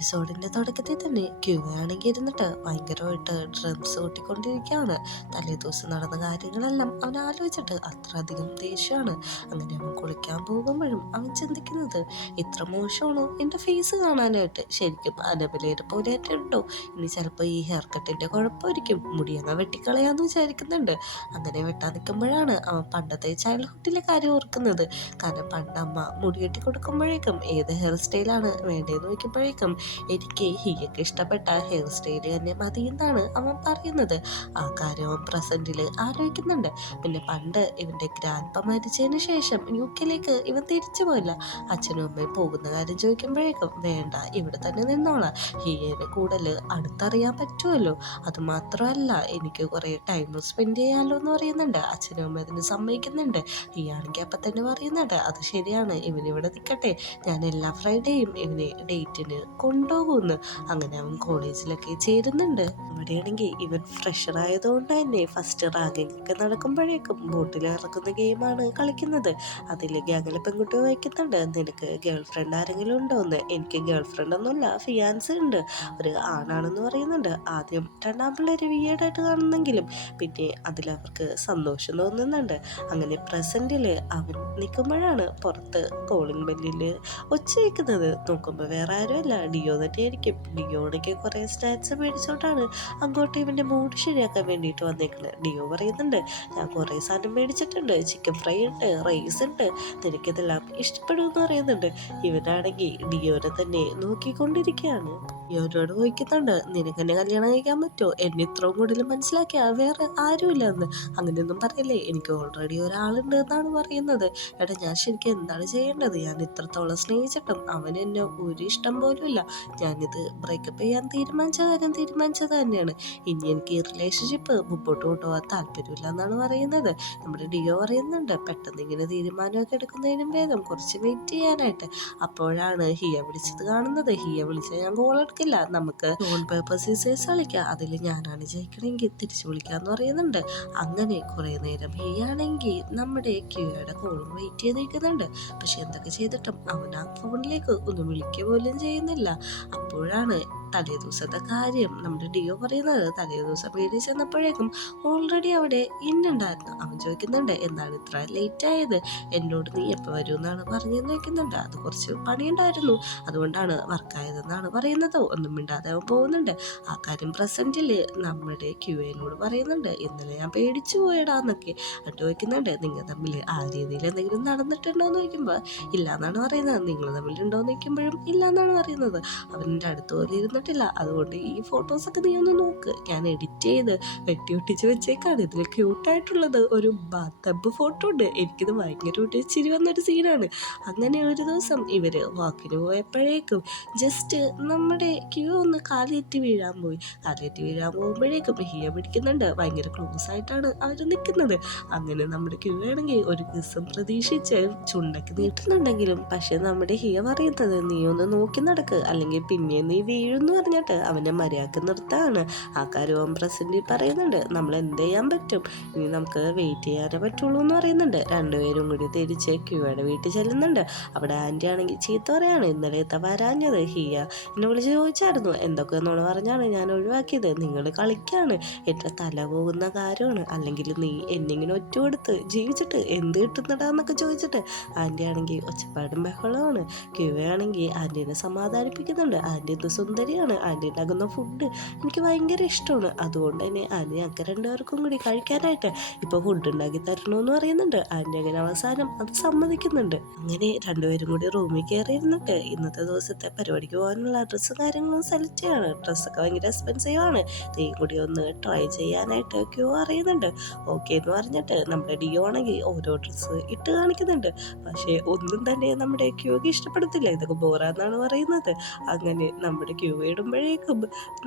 എപ്പിസോഡിന്റെ തുടക്കത്തിൽ തന്നെ ക്യൂ ആണെങ്കിൽ ഇരുന്നിട്ട് ഭയങ്കരമായിട്ട് ഡ്രംസ് കൊട്ടിക്കൊണ്ടിരിക്കുകയാണ്. തലേ ദിവസം നടന്ന കാര്യങ്ങളെല്ലാം അവൻ ആലോചിച്ചിട്ട് അത്രയധികം ദേഷ്യമാണ്. അങ്ങനെ അവൻ കുളിക്കാൻ പോകുമ്പോഴും അവൻ ചിന്തിക്കുന്നത്, ഇത്ര മോശമാണോ എൻ്റെ ഫേസ് കാണാനായിട്ട്? ശരിക്കും അനബലയുടെ പോലെ ഉണ്ടോ? ഇനി ചിലപ്പോൾ ഈ ഹെയർ കട്ടിന്റെ കുഴപ്പമായിരിക്കും, മുടിയങ്ങ വെട്ടിക്കളയാന്ന് വിചാരിക്കുന്നുണ്ട്. അങ്ങനെ വെട്ടാൻ നിൽക്കുമ്പോഴാണ് അവൻ പണ്ടത്തെ ചൈൽഡ്ഹുഡിലെ കാര്യം ഓർക്കുന്നത്. കാരണം പണ്ടമ്മ മുടി വെട്ടി കൊടുക്കുമ്പോഴേക്കും ഏത് ഹെയർ സ്റ്റൈലാണ് വേണ്ടതെന്ന് നോക്കുമ്പോഴേക്കും എനിക്ക് ഹിയൊക്കെ ഇഷ്ടപ്പെട്ട ഹെയർ സ്റ്റൈൽ തന്നെ മതി എന്നാണ് അവൻ പറയുന്നത്. ആ കാര്യം അവൻ പ്രസന്റിൽ ആലോചിക്കുന്നുണ്ട്. പിന്നെ പണ്ട് ഇവന്റെ ഗ്രാൻഡ്പ മരിച്ചതിന് ശേഷം യുകെയിലേക്ക് ഇവൻ തിരിച്ചു പോയില്ല. അച്ഛനും അമ്മയും പോകുന്ന കാര്യം ചോദിക്കുമ്പോഴേക്കും വേണ്ട, ഇവിടെ തന്നെ നിന്നോളാം, ഹിയനെ കൂടുതൽ അടുത്തറിയാൻ പറ്റുമല്ലോ, അതുമാത്രമല്ല എനിക്ക് കുറേ ടൈം സ്പെൻഡ് ചെയ്യാമല്ലോ എന്ന് പറയുന്നുണ്ട്. അച്ഛനും അമ്മ അതിന് സമ്മതിക്കുന്നുണ്ട്. ഹിയാണെങ്കിൽ അപ്പം തന്നെ പറയുന്നുണ്ട്, അത് ശരിയാണ്, ഇവനിവിടെ നിൽക്കട്ടെ, ഞാൻ എല്ലാ ഫ്രൈഡേയും ഇവനെ ഡേറ്റിന് കൊണ്ടുപോകുമെന്ന്. അങ്ങനെ അവൻ കോളേജിലൊക്കെ ചേരുന്നുണ്ട്. ഇവിടെയാണെങ്കിൽ ഇവൻ ഫ്രഷർ ആയതുകൊണ്ട് തന്നെ ഫസ്റ്റ് റാങ്കിങ് ഒക്കെ നടക്കുമ്പോഴേക്കും ബോട്ടിൽ ഇറക്കുന്ന ഗെയിമാണ് കളിക്കുന്നത്. അതിൽ ഗ്യാങ്ങിലെ പെൺകുട്ടി വായിക്കുന്നുണ്ട്, നിനക്ക് ഗേൾ ഫ്രണ്ട് ആരെങ്കിലും ഉണ്ടോ എന്ന്. എനിക്ക് ഗേൾ ഫ്രണ്ട് ഒന്നുമില്ല, ഫിയാൻസ് ഉണ്ട്, ഒരു ആണാണെന്ന് പറയുന്നുണ്ട്. ആദ്യം രണ്ടാം പിള്ളേര് വിയേഡായിട്ട് കാണുന്നെങ്കിലും പിന്നെ അതിലവർക്ക് സന്തോഷം തോന്നുന്നുണ്ട്. അങ്ങനെ പ്രസന്റിൽ അവൻ നിൽക്കുമ്പോഴാണ് പുറത്ത് കോളിംഗ് ബെല്ലിൽ ഒച്ച വയ്ക്കുന്നത്. നോക്കുമ്പോൾ വേറെ ആരുമല്ല, ഡിയോ തന്നെയായിരിക്കും. ഡിയോണയ്ക്ക് കുറേ സ്നാക്സ് മേടിച്ചോണ്ടാണ് അങ്ങോട്ട് ഇവൻ്റെ മൂഡ് ശരിയാക്കാൻ വേണ്ടിയിട്ട് വന്നേക്കുന്നത്. ഡിയോ പറയുന്നുണ്ട്, ഞാൻ കുറേ സാധനം മേടിച്ചിട്ടുണ്ട്, ചിക്കൻ ഫ്രൈ ഉണ്ട്, റൈസ് ഉണ്ട്, നിനക്കിതെല്ലാം ഇഷ്ടപ്പെടുമെന്ന് പറയുന്നുണ്ട്. ഇവനാണെങ്കിൽ ഡിയോനെ തന്നെ നോക്കിക്കൊണ്ടിരിക്കുകയാണ്. ഡിയോനോട് ചോദിക്കുന്നുണ്ട്, നിനക്ക് എന്നെ കല്യാണം കഴിക്കാൻ പറ്റുമോ? എന്നെ ഇത്രയും കൂടുതൽ മനസ്സിലാക്കിയാ വേറെ ആരുമില്ല എന്ന്. അങ്ങനെയൊന്നും പറയല്ലേ, എനിക്ക് ഓൾറെഡി ഒരാളുണ്ട് എന്നാണ് പറയുന്നത്. എടാ ഞാൻ ശരിക്കും എന്താണ് ചെയ്യേണ്ടത്? ഞാൻ ഇത്രത്തോളം സ്നേഹിച്ചിട്ടും അവന് എന്നെ ഒരു ഇഷ്ടം പോലും ഇല്ല. ഞാനിത് ബ്രേക്കപ്പ് ചെയ്യാൻ തീരുമാനിച്ച കാര്യം തീരുമാനിച്ചത് തന്നെയാണ്. ഇനി എനിക്ക് ഈ റിലേഷൻഷിപ്പ് മുമ്പോട്ട് കൊണ്ടുപോകാൻ താല്പര്യമില്ല എന്നാണ് പറയുന്നത്. നമ്മുടെ ഡിയോ പറയുന്നുണ്ട്, പെട്ടെന്ന് ഇങ്ങനെ തീരുമാനമൊക്കെ എടുക്കുന്നതിനും ഭേദം കുറച്ച് വെയിറ്റ് ചെയ്യാനായിട്ട്. അപ്പോഴാണ് ഹിയ വിളിച്ചത് കാണുന്നത്. ഹിയ വിളിച്ചാൽ ഞാൻ കോൾ എടുക്കില്ല, നമുക്ക് ഓൺ പേപ്പർ സീസേഴ്സ് കളിക്കാം, അതിൽ ഞാനാണ് ജയിക്കണമെങ്കിൽ തിരിച്ചു വിളിക്കാന്ന് പറയുന്നുണ്ട്. അങ്ങനെ കുറേ നേരം ഹിയാണെങ്കിൽ നമ്മുടെ ക്യൂയുടെ കോളും വെയിറ്റ് ചെയ്ത് നിൽക്കുന്നുണ്ട്. പക്ഷെ എന്തൊക്കെ ചെയ്തിട്ടും അവൻ ആ ഫോണിലേക്ക് ഒന്ന് വിളിക്കുക പോലും ചെയ്യുന്നില്ല. അപ്പോഴാണ് തലേ ദിവസത്തെ കാര്യം നമ്മുടെ ഡിയോ പറയുന്നത്. തലേ ദിവസം വീട്ടിൽ ചെന്നപ്പോഴേക്കും ഓൾറെഡി അവിടെ ഇന്നുണ്ടായിരുന്നു. അവൻ ചോദിക്കുന്നുണ്ട്, എന്താണ് ഇത്ര ലേറ്റ് ആയത്? എന്നോട് നീ എപ്പോൾ വരും എന്നാണ് പറഞ്ഞെന്ന് വെക്കുന്നുണ്ട്. അത് കുറച്ച് പണിയുണ്ടായിരുന്നു, അതുകൊണ്ടാണ് വർക്കായതെന്നാണ് പറയുന്നത്. ഒന്നും മിണ്ടാതെ അവൻ പോകുന്നുണ്ട്. ആ കാര്യം പ്രസന്റിൽ നമ്മുടെ ക്യൂവിനോട് പറയുന്നുണ്ട്, ഇന്നലെ ഞാൻ പേടിച്ചു പോയടാന്നൊക്കെ. എന്നിട്ട് ചോദിക്കുന്നുണ്ട്, നിങ്ങൾ തമ്മിൽ ആ രീതിയിൽ എന്തെങ്കിലും നടന്നിട്ടുണ്ടോ എന്ന് ചോദിക്കുമ്പോൾ ഇല്ല എന്നാണ് പറയുന്നത്. നിങ്ങൾ തമ്മിൽ ഉണ്ടോ എന്ന് ചോദിക്കുമ്പോഴും ഇല്ല എന്നാണ് പറയുന്നത്. അവൻ്റെ അടുത്ത് പോലെ ഇരുന്നിട്ടില്ല, അതുകൊണ്ട് ഈ ഫോട്ടോസൊക്കെ നീ ഒന്ന് നോക്ക്, ഞാൻ എഡിറ്റ് ചെയ്ത് വെട്ടി ഒട്ടിച്ച് വെച്ചേക്കാണ്. ഇതിൽ ക്യൂട്ടായിട്ടുള്ളത് ഒരു ബാത്തബ് ഫോട്ടോ ഉണ്ട്, എനിക്കിത് ഭയങ്കരമായിട്ട് ചിരി വന്നൊരു സീനാണ്. അങ്ങനെ ഒരു ദിവസം ഇവര് വാക്കിന് പോയപ്പോഴേക്കും ജസ്റ്റ് നമ്മുടെ ക്യൂ ഒന്ന് കാലേറ്റി വീഴാൻ പോയി. കാലേറ്റി വീഴാൻ പോകുമ്പോഴേക്കും ഹിയ പിടിക്കുന്നുണ്ട്. ഭയങ്കര ക്ലോസ് ആയിട്ടാണ് അവർ നിൽക്കുന്നത്. അങ്ങനെ നമ്മുടെ ക്യൂ ആണെങ്കിൽ ഒരു കിസ്സും പ്രതീക്ഷിച്ച് ചുണ്ടൊക്കെ നീട്ടുന്നുണ്ടെങ്കിലും പക്ഷെ നമ്മുടെ ഹിയ പറയുന്നത്, നീ ഒന്ന് നോക്കി നടക്ക്, അല്ലെങ്കിൽ പിന്നെ നീ വീഴുന്നു പറഞ്ഞിട്ട് അവനെ മര്യാദക്ക് നിർത്താണ്. ആ കാര്യം പ്രസന്റിൽ പറയുന്നുണ്ട്, നമ്മൾ എന്ത് ചെയ്യാൻ പറ്റും, ഇനി നമുക്ക് വെയിറ്റ് ചെയ്യാനേ പറ്റുള്ളൂ എന്ന് പറയുന്നുണ്ട്. രണ്ടുപേരും കൂടി തിരിച്ച് ക്യൂയുടെ വീട്ടിൽ ചെല്ലുന്നുണ്ട്. അവിടെ ആൻറ്റി ആണെങ്കിൽ ചീത്ത പറയാണ്, ഇന്നലെ വരാഞ്ഞത്. ഹിയ എന്നെ വിളിച്ച് ചോദിച്ചായിരുന്നു, എന്തൊക്കെ എന്നോട് പറഞ്ഞാണ് ഞാൻ ഒഴിവാക്കിയത്, നിങ്ങൾ കളിക്കാണ്, എൻ്റെ തല പോകുന്ന കാര്യമാണ്, അല്ലെങ്കിൽ നീ എന്നിങ്ങനെ ഒറ്റ കൊടുത്ത് ജീവിച്ചിട്ട് എന്ത് കിട്ടുന്നടാന്നൊക്കെ ചോദിച്ചിട്ട് ആൻറ്റി ആണെങ്കിൽ ഒച്ചപ്പാടും ബഹളമാണ്. ക്യൂവയാണെങ്കിൽ ആൻറ്റീനെ സമാധാനിപ്പിക്കുന്നുണ്ട്. ആൻറ്റി എന്ത് സുന്ദരിയാണ്, ആൻറ്റി ഉണ്ടാക്കുന്ന ഫുഡ് എനിക്ക് ഭയങ്കര ഇഷ്ടമാണ്, അതുകൊണ്ട് തന്നെ ആൻറ്റി ഞങ്ങൾക്ക് രണ്ടുപേർക്കും കൂടി കഴിക്കാനായിട്ട് ഇപ്പോൾ ഫുഡ് ഉണ്ടാക്കി തരണമെന്ന് പറയുന്നുണ്ട്. ആൻറ്റി അങ്ങനെ അവസാനം അത് സമ്മതിക്കുന്നുണ്ട്. അങ്ങനെ രണ്ടുപേരും കൂടി റൂമിൽ കയറി ഇരുന്നിട്ട് ഇന്നത്തെ ദിവസത്തെ പരിപാടിക്ക് പോകാനുള്ള ഡ്രസ്സും കാര്യങ്ങളും സെലക്ട് ചെയ്യാണ്. ഡ്രസ്സൊക്കെ ഭയങ്കര എക്സ്പെൻസീവ് ആണ്, നീ കൂടി ഒന്ന് ട്രൈ ചെയ്യാനായിട്ട് ക്യൂ അറിയുന്നുണ്ട്. ഓക്കെ എന്ന് പറഞ്ഞിട്ട് നമ്മുടെ ഡിയോ ആണെങ്കിൽ ഓരോ ഡ്രസ്സ് ഇട്ട് കാണിക്കുന്നുണ്ട്. പക്ഷേ ഒന്നും തന്നെ നമ്മുടെ ക്യൂക്ക് ഇഷ്ടപ്പെടത്തില്ല, ഇതൊക്കെ ബോറാന്നാണ് പറയുന്നത്. അങ്ങനെ നമ്മുടെ ക്യൂ ഇടുമ്പോഴേക്കും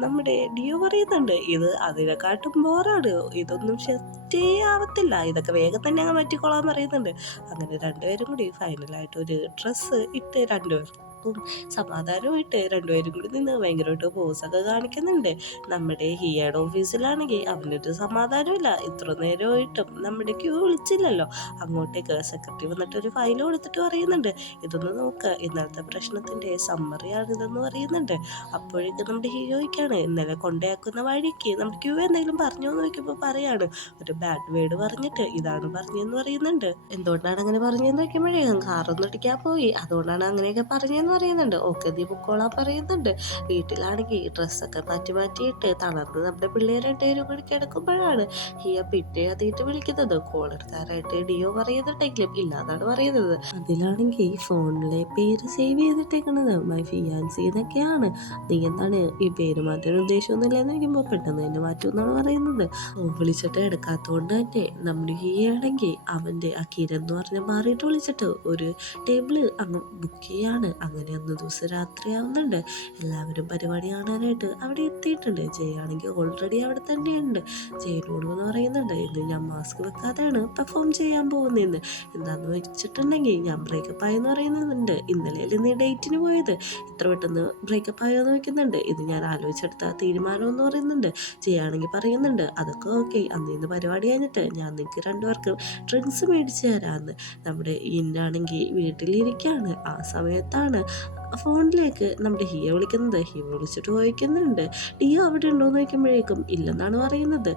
നമ്മുടെ ഡിയോ പറയുന്നുണ്ട്, ഇത് അതിനെക്കാട്ടും ബോറാണ്, ഇതൊന്നും സെറ്റ് ആവത്തില്ല, ഇതൊക്കെ വേഗം തന്നെ അങ്ങ് മാറ്റിക്കോളാൻ പറയുന്നുണ്ട്. അങ്ങനെ രണ്ടുപേരും കൂടി ഫൈനലായിട്ട് ഒരു ഡ്രസ്സ് ഇട്ട് രണ്ടുപേർ രണ്ടുപേർക്കും സമാധാനമായിട്ട് രണ്ടുപേരും കൂടി നിന്ന് ഭയങ്കരമായിട്ട് പോസൊക്കെ കാണിക്കുന്നുണ്ട്. നമ്മുടെ ഹിയയുടെ ഓഫീസിലാണെങ്കിൽ അവനൊരു സമാധാനമില്ല. ഇത്ര നേരമായിട്ടും നമ്മുടെ ക്യൂ വിളിച്ചില്ലല്ലോ. അങ്ങോട്ടേക്ക് സെക്രട്ടറി വന്നിട്ട് ഒരു ഫയൽ കൊടുത്തിട്ട് പറയുന്നുണ്ട്, ഇതൊന്ന് നോക്ക്, ഇന്നലത്തെ പ്രശ്നത്തിൻ്റെ സമ്മറിയാണിതെന്ന് പറയുന്നുണ്ട്. അപ്പോഴേക്കും നമ്മുടെ ഹീറോയ്ക്കാണ് ഇന്നലെ കൊണ്ടയാക്കുന്ന വഴിക്ക് നമ്മുടെ ക്യൂ എന്തെങ്കിലും പറഞ്ഞോ എന്ന് ചോദിക്കുമ്പോൾ പറയാണ്, ഒരു ബാഡ് വേർഡ് പറഞ്ഞിട്ട് ഇതാണ് പറഞ്ഞതെന്ന് പറയുന്നുണ്ട്. എന്തുകൊണ്ടാണ് അങ്ങനെ പറഞ്ഞതെന്ന് ചോദിക്കുമ്പോഴേക്കും കാറൊന്നും ഇടിക്കാൻ പോയി, അതുകൊണ്ടാണ് അങ്ങനെയൊക്കെ പറഞ്ഞതെന്ന് പറയുന്നുണ്ട്. ഓക്കെ നീ പൊക്കോളാൻ പറയുന്നുണ്ട്. വീട്ടിലാണെങ്കിൽ ഡ്രസ്സൊക്കെ മാറ്റി മാറ്റിയിട്ട് തളർന്ന് നമ്മുടെ പിള്ളേർ രണ്ടുപേരും കൂടി കിടക്കുമ്പോഴാണ് ഹിയ പിന്നെ അതിട്ട് വിളിക്കുന്നത്. കോളർക്കാരായിട്ട് ഡിയോ പറയുന്നുണ്ടെങ്കിലും ഇല്ലാന്നാണ് പറയുന്നത്. അതിലാണെങ്കിൽ ഫോണിലെ പേര് സേവ് ചെയ്തിട്ടേക്കണത് മൈ ഫിയാൻസി എന്നൊക്കെയാണ്. നീ എന്താണ് ഈ പേര് മാറ്റാൻ ഉദ്ദേശമൊന്നുമില്ലെന്ന് ചോദിക്കുമ്പോൾ പെട്ടെന്ന് തന്നെ മാറ്റും എന്നാണ് പറയുന്നത്. വിളിച്ചിട്ട് എടുക്കാത്തതുകൊണ്ട് തന്നെ നമ്മുടെ ഹിയാണെങ്കിൽ അവൻ്റെ ആ കിരൺ എന്ന് പറഞ്ഞ മാറിയിട്ട് വിളിച്ചിട്ട് ഒരു ടേബിള് അങ്ങ് ബുക്ക് ചെയ്യാണ്. അങ്ങനെ അന്ന് ദിവസം രാത്രിയാവുന്നുണ്ട്. എല്ലാവരും പരിപാടി കാണാനായിട്ട് അവിടെ എത്തിയിട്ടുണ്ട്. ജയാണെങ്കിൽ ഓൾറെഡി അവിടെ തന്നെയുണ്ട്. ജയനോട് എന്ന് പറയുന്നുണ്ട്, ഇന്ന് ഞാൻ മാസ്ക് വെക്കാതെയാണ് പെർഫോം ചെയ്യാൻ പോകുന്നതെന്ന്. എന്താണെന്ന് വെച്ചിട്ടുണ്ടെങ്കിൽ ഞാൻ ബ്രേക്കപ്പ് ആയെന്ന് പറയുന്നുണ്ട്. ഇന്നലെ നീ ഡേറ്റിന് പോയത്, ഇത്ര പെട്ടെന്ന് ബ്രേക്കപ്പ് ആയോ എന്ന് വയ്ക്കുന്നുണ്ട്. ഇത് ഞാൻ ആലോചിച്ചെടുത്ത തീരുമാനം എന്ന് പറയുന്നുണ്ട്. ചെയ്യാണെങ്കിൽ പറയുന്നുണ്ട്, അതൊക്കെ ഓക്കെ, അന്ന് ഇന്ന് പരിപാടി കഴിഞ്ഞിട്ട് ഞാൻ നിങ്ങൾക്ക് രണ്ടുപേർക്കും ഡ്രിങ്ക്സ് മേടിച്ച് തരാമെന്ന്. നമ്മുടെ ഇന്നാണെങ്കിൽ വീട്ടിലിരിക്കുകയാണ്. ആ സമയത്താണ് ഫോണിലേക്ക് നമ്മുടെ ഹിയ വിളിക്കുന്നത്. ഹിയ വിളിച്ചിട്ട് ചോദിക്കുന്നുണ്ട്, ഡിയോ അവിടെ ഉണ്ടോയെന്ന് ചോദിക്കുമ്പോഴേക്കും ഇല്ലെന്നാണ് പറയുന്നത്.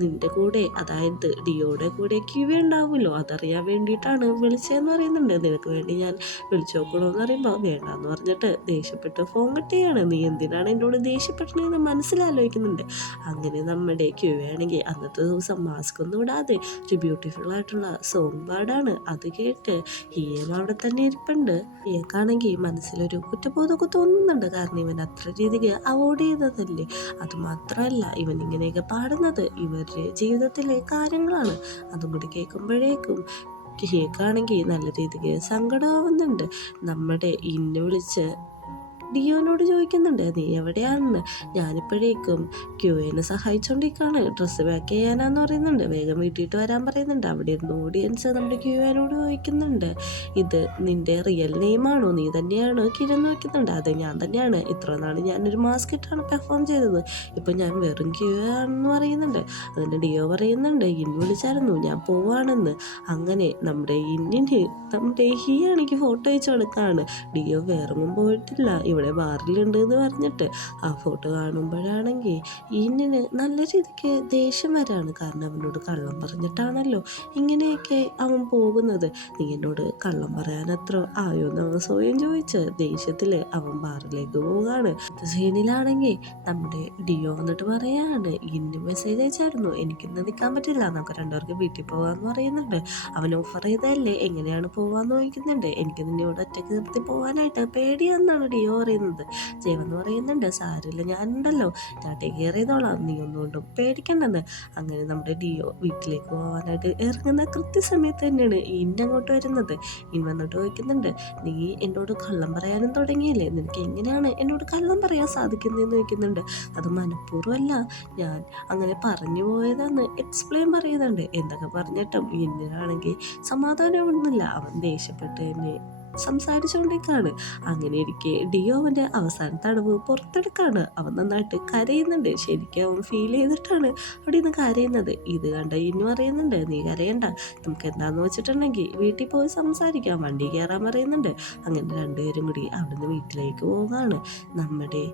നിൻ്റെ കൂടെ, അതായത് ഡിയോയുടെ കൂടെ ക്യൂ ഉണ്ടാവുമല്ലോ, അതറിയാൻ വേണ്ടിയിട്ടാണ് വിളിച്ചതെന്ന് പറയുന്നുണ്ട്. നിനക്ക് വേണ്ടി ഞാൻ വിളിച്ചു നോക്കണമെന്ന് പറയുമ്പോൾ വേണ്ടാന്ന് പറഞ്ഞിട്ട് ദേഷ്യപ്പെട്ട് ഫോൺ കട്ട് നീ എന്തിനാണ് എന്നോട് ദേഷ്യപ്പെട്ടതെന്ന് മനസ്സിലാലോചിക്കുന്നുണ്ട്. അങ്ങനെ നമ്മുടെ ക്യൂ ആണെങ്കിൽ അന്നത്തെ ദിവസം മാസ്ക് ഒന്നും ഇടാതെ ഒരു ബ്യൂട്ടിഫുൾ ആയിട്ടുള്ള സോങ് പാടാണ്. അത് കേട്ട് ഹിയം അവിടെ തന്നെ ഇരിപ്പുണ്ട്. ഹിയക്കാണെങ്കിൽ മനസ്സിലൊരു കുറ്റബോധമൊക്കെ തോന്നുന്നുണ്ട്. കാരണം ഇവൻ അത്ര രീതിക്ക് അവോയ്ഡ് ചെയ്തതല്ലേ. അതുമാത്രമല്ല ഇവൻ ഇങ്ങനെയൊക്കെ പാടുന്നത് ഇവരുടെ ജീവിതത്തിലെ കാര്യങ്ങളാണ്. അതും കൂടി കേൾക്കുമ്പോഴേക്കും ഹിയക്കാണെങ്കിൽ നല്ല രീതിക്ക് സങ്കടമാവുന്നുണ്ട്. നമ്മുടെ ഇന്നെ വിളിച്ച് ഡിയോനോട് ചോദിക്കുന്നുണ്ട്, നീ എവിടെയാണെന്ന്. ഞാനിപ്പോഴേക്കും ക്യൂവിനെ സഹായിച്ചുകൊണ്ടിരിക്കുകയാണ്, ഡ്രസ്സ് പാക്ക് ചെയ്യാനാന്ന് പറയുന്നുണ്ട്. വേഗം വീട്ടിട്ട് വരാൻ പറയുന്നുണ്ട്. അവിടെ ഇരുന്ന് ഓഡിയൻസ് നമ്മുടെ ക്യൂവിനോട് ചോദിക്കുന്നുണ്ട്, ഇത് നിൻ്റെ റിയൽ നെയിമാണോ, നീ തന്നെയാണോ കിരന്ന് വയ്ക്കുന്നുണ്ട്. അത് ഞാൻ തന്നെയാണ്. ഇത്ര നാൾ ഞാനൊരു മാസ്ക് ഇട്ടാണ് പെർഫോം ചെയ്തത്, ഇപ്പം ഞാൻ വെറും ക്യൂ ആണെന്ന് പറയുന്നുണ്ട്. അതിന് ഡിയോ പറയുന്നുണ്ട്, ഇന്ന് വിളിച്ചായിരുന്നു, ഞാൻ പോവാണെന്ന്. അങ്ങനെ നമ്മുടെ നമ്മുടെ ഹിയാണെങ്കിൽ ഫോട്ടോ അയച്ചു കൊടുക്കുകയാണ്. ഡിയോ വേറൊന്നും പോയിട്ടില്ല, ഇവിടെ ബാറിലുണ്ട് എന്ന് പറഞ്ഞിട്ട്. ആ ഫോട്ടോ കാണുമ്പോഴാണെങ്കിൽ ഇന്നിന് നല്ല രീതിക്ക് ദേഷ്യം വരാണ്. കാരണം അവനോട് കള്ളം പറഞ്ഞിട്ടാണല്ലോ ഇങ്ങനെയൊക്കെ അവൻ പോകുന്നത്. നീ എന്നോട് കള്ളം പറയാൻ എത്ര ആയോ എന്ന് അവൻ സ്വയം ചോദിച്ച് ദേഷ്യത്തിൽ അവൻ ബാറിലേക്ക് പോവുകയാണ്. സീനിലാണെങ്കിൽ നമ്മുടെ ഡിയോ വന്നിട്ട് പറയാണ്, ഇന്ന് മെസ്സേജ് അയച്ചായിരുന്നു, എനിക്കിന്ന് നിൽക്കാൻ പറ്റില്ല, നമുക്ക് രണ്ടുപേർക്ക് വീട്ടിൽ പോകാമെന്ന് പറയുന്നുണ്ട്. അവൻ ഓഫർ ചെയ്തതല്ലേ, എങ്ങനെയാണ് പോവാന്ന് ചോദിക്കുന്നുണ്ട്. എനിക്ക് നിന്നെ ഇവിടെ ഒറ്റയ്ക്ക് നിർത്തി പോകാനായിട്ട് പേടിയാണെന്നാണ് ഡിയോ പറയുന്നത്. ജയവെന്ന് പറയുന്നുണ്ട്, സാരില്ല, ഞാനുണ്ടല്ലോ, ഞാൻ ടേക്ക് കെയർ ചെയ്തോളാം, നീ ഒന്നുകൊണ്ടും പേടിക്കണ്ടെന്ന്. അങ്ങനെ നമ്മുടെ ഡിയോ വീട്ടിലേക്ക് പോകാനായിട്ട് ഇറങ്ങുന്ന കൃത്യസമയത്ത് തന്നെയാണ് അങ്ങോട്ട് വരുന്നത്. വന്നിട്ട് ചോദിക്കുന്നുണ്ട്, നീ എന്നോട് കള്ളം പറയാനും തുടങ്ങിയില്ലേ, നിനക്ക് എങ്ങനെയാണ് എന്നോട് കള്ളം പറയാൻ സാധിക്കുന്നതെന്ന് ചോദിക്കുന്നുണ്ട്. അത് മനഃപൂർവ്വമല്ല, ഞാൻ അങ്ങനെ പറഞ്ഞു പോയതാന്ന് എക്സ്പ്ലെയിൻ പറയുന്നുണ്ട്. എന്തൊക്കെ പറഞ്ഞിട്ടും ഇന്നാണെങ്കിൽ സമാധാനമൊന്നുമില്ല. അവൻ ദേഷ്യപ്പെട്ട് തന്നെ സംസാരിച്ചുകൊണ്ടിരിക്കുകയാണ്. അങ്ങനെ ഇരിക്കെ ഡിയോ അവൻ്റെ അവസാനത്തെ അടവ് പുറത്തെടുക്കാണ്. അവൻ നന്നായിട്ട് കരയുന്നുണ്ട്. ശരിക്കും അവൻ ഫീൽ ചെയ്തിട്ടാണ് അവിടെ നിന്ന് കരയുന്നത്. ഇത് കണ്ട ഇന്നു പറയുന്നുണ്ട്, നീ കരയണ്ട, നമുക്ക് എന്താന്ന് വെച്ചിട്ടുണ്ടെങ്കിൽ വീട്ടിൽ പോയി സംസാരിക്കാം, വണ്ടി കയറാൻ പറയുന്നുണ്ട്. അങ്ങനെ രണ്ടുപേരും കൂടി അവിടുന്ന് വീട്ടിലേക്ക് പോവുകയാണ്. നമ്മുടെ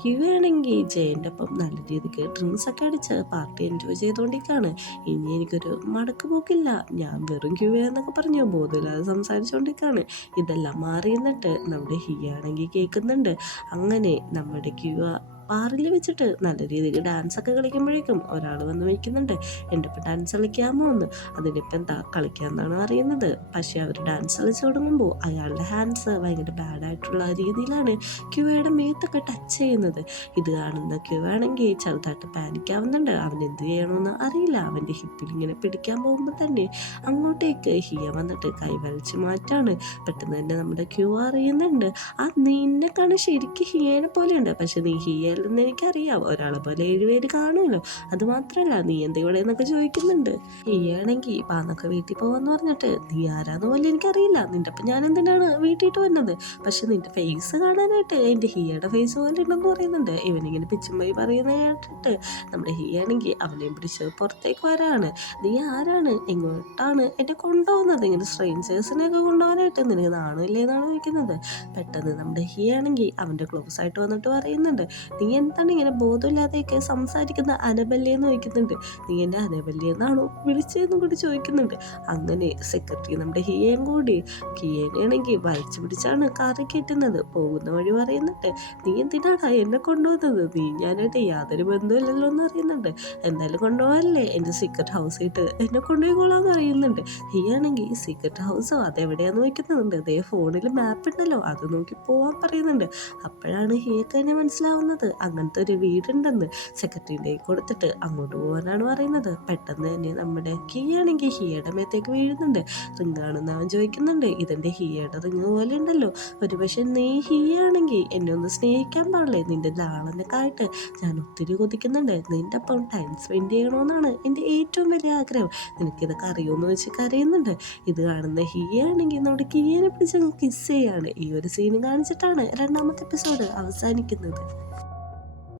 ക്യൂവാണെങ്കിൽ ജയൻ്റെ ഒപ്പം നല്ല രീതിക്ക് ഡ്രിങ്ക്സ് ഒക്കെ അടിച്ച് പാർട്ടി എൻജോയ് ചെയ്തുകൊണ്ടിരിക്കുകയാണ്. ഇനി എനിക്കൊരു മടക്ക് പോക്കില്ല, ഞാൻ വെറും ക്യൂവ എന്നൊക്കെ പറഞ്ഞു ബോധമില്ലാതെ സംസാരിച്ചുകൊണ്ടിരിക്കുകയാണ്. ഇതെല്ലാം മാറി നിന്നിട്ട് നമ്മുടെ ഹിയാണെങ്കിൽ കേൾക്കുന്നുണ്ട്. അങ്ങനെ നമ്മുടെ ക്യൂവ ബാറിൽ വെച്ചിട്ട് നല്ല രീതിക്ക് ഡാൻസൊക്കെ കളിക്കുമ്പോഴേക്കും ഒരാൾ വന്ന് വയ്ക്കുന്നുണ്ട്, എൻ്റെ ഇപ്പം ഡാൻസ് കളിക്കാമോ എന്ന്. അതിനിപ്പോൾ എന്താ കളിക്കാമെന്നാണ് അറിയുന്നത്. പക്ഷേ അവർ ഡാൻസ് കളിച്ച് തുടങ്ങുമ്പോൾ അയാളുടെ ഹാൻഡ്സ് ഭയങ്കര ബാഡായിട്ടുള്ള രീതിയിലാണ് ക്യൂവയുടെ മേത്തൊക്കെ ടച്ച് ചെയ്യുന്നത്. ഇത് കാണുന്ന ക്യൂവാണെങ്കിൽ ചെറുതായിട്ട് പാനിക്കാവുന്നുണ്ട്. അവൻ എന്ത് ചെയ്യണമെന്ന് അറിയില്ല. അവൻ്റെ ഹിപ്പിൽ ഇങ്ങനെ പിടിക്കാൻ പോകുമ്പോൾ തന്നെ അങ്ങോട്ടേക്ക് ഹിയ വന്നിട്ട് കൈവലിച്ച് മാറ്റാണ്. പെട്ടെന്ന് തന്നെ നമ്മുടെ ക്യൂ അറിയുന്നുണ്ട്, ആ നിന്നെ കാണാൻ ശരിക്കും ഹിയേനെ പോലെയുണ്ട്, പക്ഷെ നീ ഹിയല്ല, കൊണ്ടുപോകല്ലെന്ന് എനിക്കറിയാം. ഒരാളെ പോലെ 7 പേര് കാണുമല്ലോ. അത് മാത്രമല്ല നീ എന്താ ഇവിടെ എന്നൊക്കെ ചോദിക്കുന്നുണ്ട്. ഈയാണെങ്കിൽ പാന്നൊക്കെ വീട്ടിൽ പോവാന്ന് പറഞ്ഞിട്ട് നീ ആരാന്ന് പോലും എനിക്കറിയില്ല. നിന്റെ അപ്പം ഞാൻ എന്തിനാണ് വീട്ടിട്ട് വന്നത്? പക്ഷെ നിന്റെ ഫേസ് കാണാനായിട്ട് എൻ്റെ ഹിയയുടെ ഫേസ് പോലെ ഉണ്ടെന്ന് പറയുന്നുണ്ട്. ഇവനിങ്ങനെ പിച്ചുമ്പയി പറയുന്നത് കേട്ടിട്ട് നമ്മുടെ ഹിയാണെങ്കിൽ അവനെയും പിടിച്ച് പുറത്തേക്ക് വരാണ്. നീ ആരാണ്? എങ്ങോട്ടാണ് എന്നെ കൊണ്ടുപോകുന്നത്? ഇങ്ങനെ സ്ട്രേഞ്ചേഴ്സിനെയൊക്കെ കൊണ്ടുപോകാനായിട്ട് നിനക്ക് നാണമില്ലേ എന്നാണ് ചോദിക്കുന്നത്. പെട്ടെന്ന് നമ്മുടെ ഹിയാണെങ്കിൽ അവൻ്റെ ക്ലോസ് ആയിട്ട് വന്നിട്ട് പറയുന്നുണ്ട്, നീ എന്താണ് ഇങ്ങനെ ബോധമില്ലാതെയൊക്കെ സംസാരിക്കുന്ന അനബല്യെന്ന് ചോദിക്കുന്നുണ്ട്. നീ എന്നെ അനബല്യെന്നാണോ വിളിച്ചതെന്നും കൂടി ചോദിക്കുന്നുണ്ട്. അങ്ങനെ സെക്രട്ടറി നമ്മുടെ ഹിയയും കൂടി കിയേനെയാണെങ്കിൽ വലിച്ചു പിടിച്ചാണ് കാറിൽ കയറ്റുന്നത്. പോകുന്ന വഴി പറയുന്നുണ്ട്, നീ എന്തിനാടാ എന്നെ കൊണ്ടുപോകുന്നത്? നീ ഞാനായിട്ട് യാതൊരു ബന്ധമില്ലല്ലോ എന്ന് അറിയുന്നുണ്ട്. എന്തായാലും കൊണ്ടുപോകാനല്ലേ എൻ്റെ സീക്രട്ട് ഹൗസിട്ട് എന്നെ കൊണ്ടുപോയിക്കോളാന്ന് അറിയുന്നുണ്ട്. ഹിയാണെങ്കിൽ ഈ സീക്രട്ട് ഹൗസോ അതെവിടെയാന്ന് ചോദിക്കുന്നുണ്ട്. അതേ ഫോണിൽ മാപ്പ് ഉണ്ടല്ലോ അത് നോക്കി പോവാൻ പറയുന്നുണ്ട്. അപ്പോഴാണ് ഹിയക്ക് തന്നെ മനസ്സിലാവുന്നത് അങ്ങനത്തെ ഒരു വീടുണ്ടെന്ന്. സെക്രട്ടറിൻ്റെ കൊടുത്തിട്ട് അങ്ങോട്ട് പോകാനാണ് പറയുന്നത്. പെട്ടെന്ന് തന്നെ നമ്മുടെ ഹിയാണെങ്കിൽ ഹിയയുടെ മേത്തേക്ക് വീഴുന്നുണ്ട്. റിങ്ങാണെന്ന് അവൻ ചോദിക്കുന്നുണ്ട്. ഇതെൻ്റെ ഹിയയുടെ റിങ് പോലെ ഉണ്ടല്ലോ. ഒരുപക്ഷെ നീ ഹിയാണെങ്കിൽ എന്നെ ഒന്ന് സ്നേഹിക്കാൻ പാടില്ലേ? നിന്റെ ലാളനക്കായിട്ട് ഞാൻ ഒത്തിരി കൊതിക്കുന്നുണ്ട്. നിന്റെ ഒപ്പം ടൈം സ്പെൻഡ് ചെയ്യണമെന്നാണ് എൻ്റെ ഏറ്റവും വലിയ ആഗ്രഹം. നിനക്കിതൊക്കെ അറിയുമെന്ന് വെച്ച് കരയുന്നുണ്ട്. ഇത് കാണുന്ന ഹിയാണെങ്കിൽ നമ്മുടെ കിയനെ പിടിച്ച് കിസ് ചെയ്യാണ്. ഈ ഒരു സീൻ കാണിച്ചിട്ടാണ് രണ്ടാമത്തെ എപ്പിസോഡ് അവസാനിക്കുന്നത്.